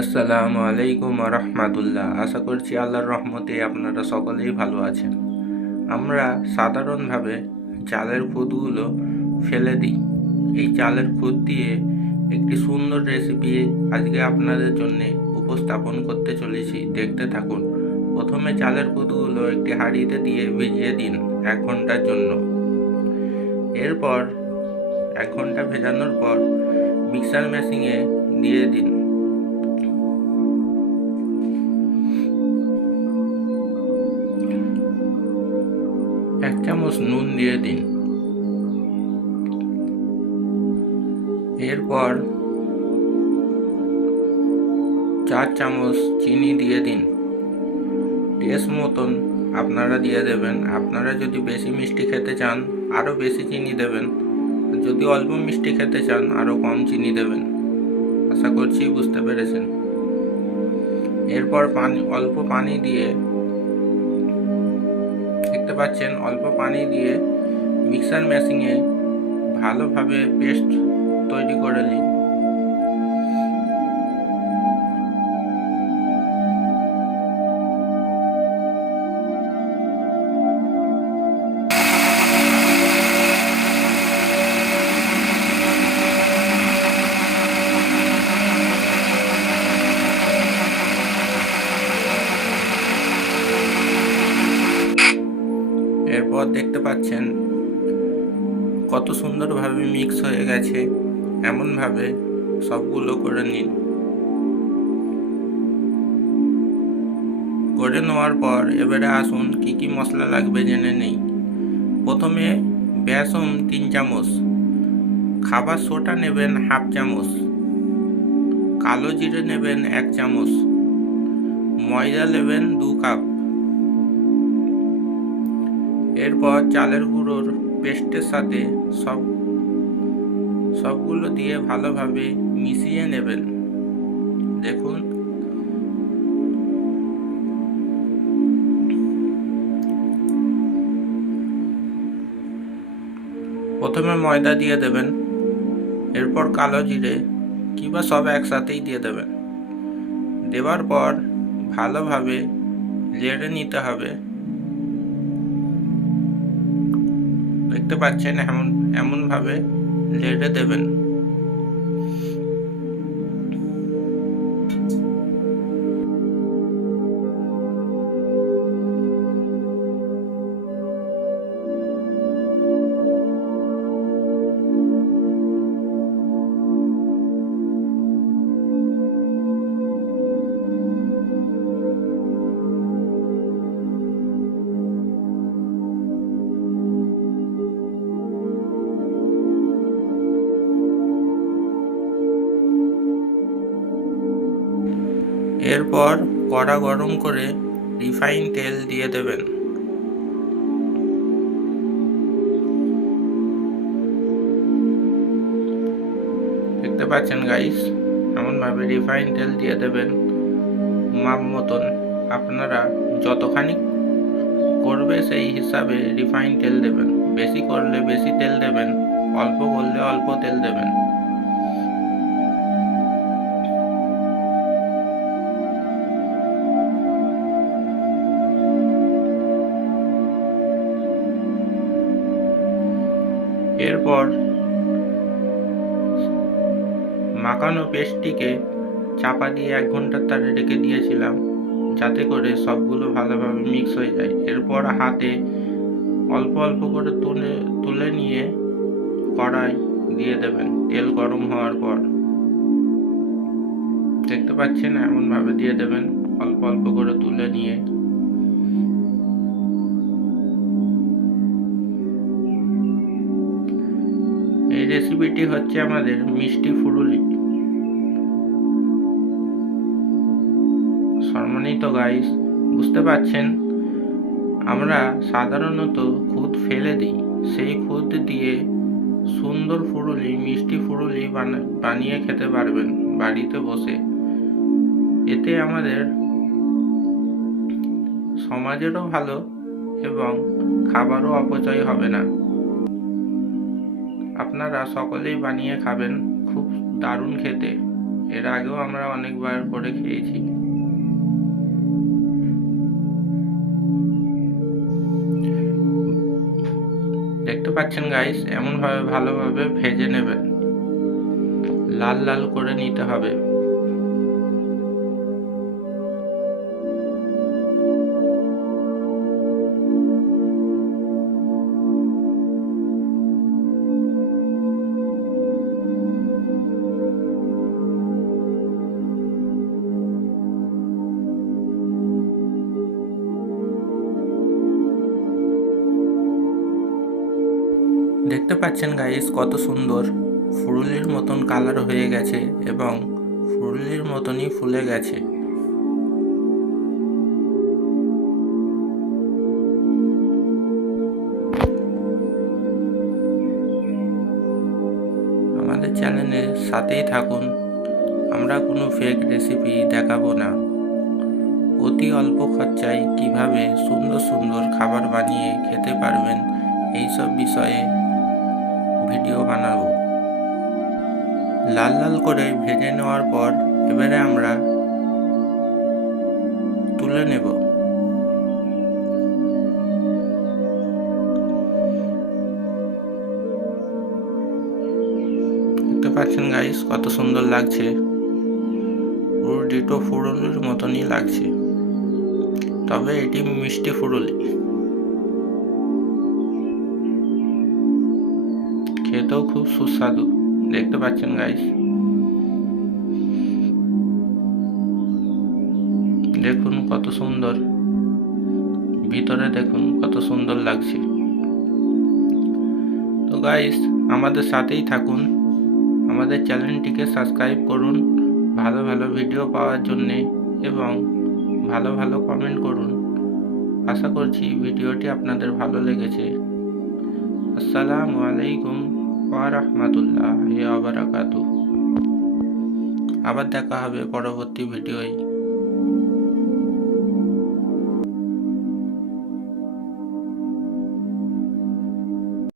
আসসালামু আলাইকুম রহমাতুল্লাহ। আশা করছি আল্লাহর রহমতে আপনারা সকলেই ভালো আছেন। আমরা সাধারণভাবে চালের খুদগুলো ফেলে দিই। এই চালের খুদ দিয়ে একটি সুন্দর রেসিপি আজকে আপনাদের জন্য উপস্থাপন করতে চলেছি, দেখতে থাকুন। প্রথমে চালের খুদগুলো একটি হাঁড়িতে দিয়ে ভিজিয়ে দিন 1 ঘন্টার জন্য। এরপর 1 ঘন্টা ভেজানোর পর মিক্সার মেশিনে দিয়ে দিন। 1 চামচ নুন দিয়ে দিন। এরপর 4 চামচ চিনি দিয়ে দিন। টেস্ট মতন আপনারা দিয়ে দেবেন। আপনারা যদি বেশি মিষ্টি খেতে চান আরও বেশি চিনি দেবেন, যদি অল্প মিষ্টি খেতে চান আরও কম চিনি দেবেন। আশা করছি বুঝতে পেরেছেন। এরপর অল্প পানি দিয়ে, দেখতে পাচ্ছেন, অল্প পানি দিয়ে মিক্সার মেশিনে ভালোভাবে পেস্ট তৈরি করে নিন। এরপর দেখতে পাচ্ছেন কত সুন্দরভাবে মিক্স হয়ে গেছে। এমনভাবে সবগুলো করে নিন। করে নেওয়ার পর এবারে আসুন কি কি মশলা লাগবে জেনে নেই। প্রথমে বেসন 3 চামচ, খাবার সোডা নেবেন 1/2 চামচ, কালো জিরে নেবেন 1 চামচ, ময়দা নেবেন 2 কাপ। এরপর চালের গুঁড়োর পেস্টের সাথে সবগুলো দিয়ে ভালোভাবে মিশিয়ে নেবেন। দেখুন, প্রথমে ময়দা দিয়ে দেবেন, এরপর কালো জিরে কিংবা সব একসাথেই দিয়ে দেবেন। দেওয়ার পর ভালোভাবে নেড়ে নিতে হবে। দেখতে পাচ্ছেন এমনভাবে নেড়ে দেবেন। এরপর কড়া গরম করে রিফাইন তেল দিয়ে দেবেন। দেখতে পাচ্ছেন গাইস, এমনভাবে রিফাইন তেল দিয়ে দেবেন মাপ মতন। আপনারা যতখানি করবে সেই হিসাবে রিফাইন তেল দেবেন। বেশি করলে বেশি তেল দেবেন, অল্প করলে অল্প তেল দেবেন। এরপর মাখানো পেস্টটিকে চাপা দিয়ে 1 ঘন্টার তারে রেখে দিয়েছিলাম, যাতে করে সবগুলো ভালোভাবে মিক্স হয়ে যায়। এরপর হাতে অল্প অল্প করে তুলে নিয়ে কড়াই দিয়ে দেবেন তেল গরম হওয়ার পর। দেখতে পাচ্ছেন এমনভাবে দিয়ে দেবেন, অল্প অল্প করে তুলে নিয়ে। এই রেসিপিটি হচ্ছে আমাদের মিষ্টি ফুরুলি। সম্মানিত গাইস, বুঝতে পাচ্ছেন, আমরা সাধারণত খুদ ফেলে দিই। সেই খুদ দিয়ে সুন্দর ফুরুলি, মিষ্টি ফুরুলি বানিয়ে খেতে পারবেন বাড়িতে বসে। এতে আমাদের সমাজেরও ভালো এবং খাবারও অপচয় হবে না। আপনারা সকলেই বানিয়ে খাবেন, খুব দারুণ খেতে এর আগেও আমরা অনেকবার করে খেয়েছি। দেখতে পাচ্ছেন গাইস, এমনভাবে ভালোভাবে ভেজে নেবেন, লাল লাল করে নিতে হবে। দেখতে পাচ্ছেন গাইস, কত সুন্দর ফুরুলির মতন কালার হয়ে গেছে এবং ফুরুলির মতনই ফুলে গেছে। আমাদের চ্যানেলের সাথেই থাকুন, আমরা কোনো ফেক রেসিপি দেখাবো না। অতি অল্প খরচায় কিভাবে সুন্দর সুন্দর খাবার বানিয়ে খেতে পারবেন এইসব বিষয়ে ভিডিও বানাবো। লাল লাল করে ভেজে নেওয়ার পর এবারে আমরা তুলে নেব। দেখতে পাচ্ছেন গাইস, কত সুন্দর লাগছে, পুরো ডিটো ফুরুলির মতনই লাগছে, তবে এটি মিষ্টি ফুরুলি। খেতেও খুব সুস্বাদু। দেখতে পাচ্ছেন গাইস, দেখুন কত সুন্দর, ভিতরে দেখুন কত সুন্দর লাগছে। তো গাইস, আমাদের সাথেই থাকুন, আমাদের চ্যানেলটিকে সাবস্ক্রাইব করুন ভালো ভালো ভিডিও পাওয়ার জন্যে এবং ভালো ভালো কমেন্ট করুন। আশা করছি ভিডিওটি আপনাদের ভালো লেগেছে। আসসালামু আলাইকুম ওয়া রাহমাতুল্লাহি ওয়া বারাকাতুহু। আবার দেখা হবে পরবর্তী ভিডিওয়।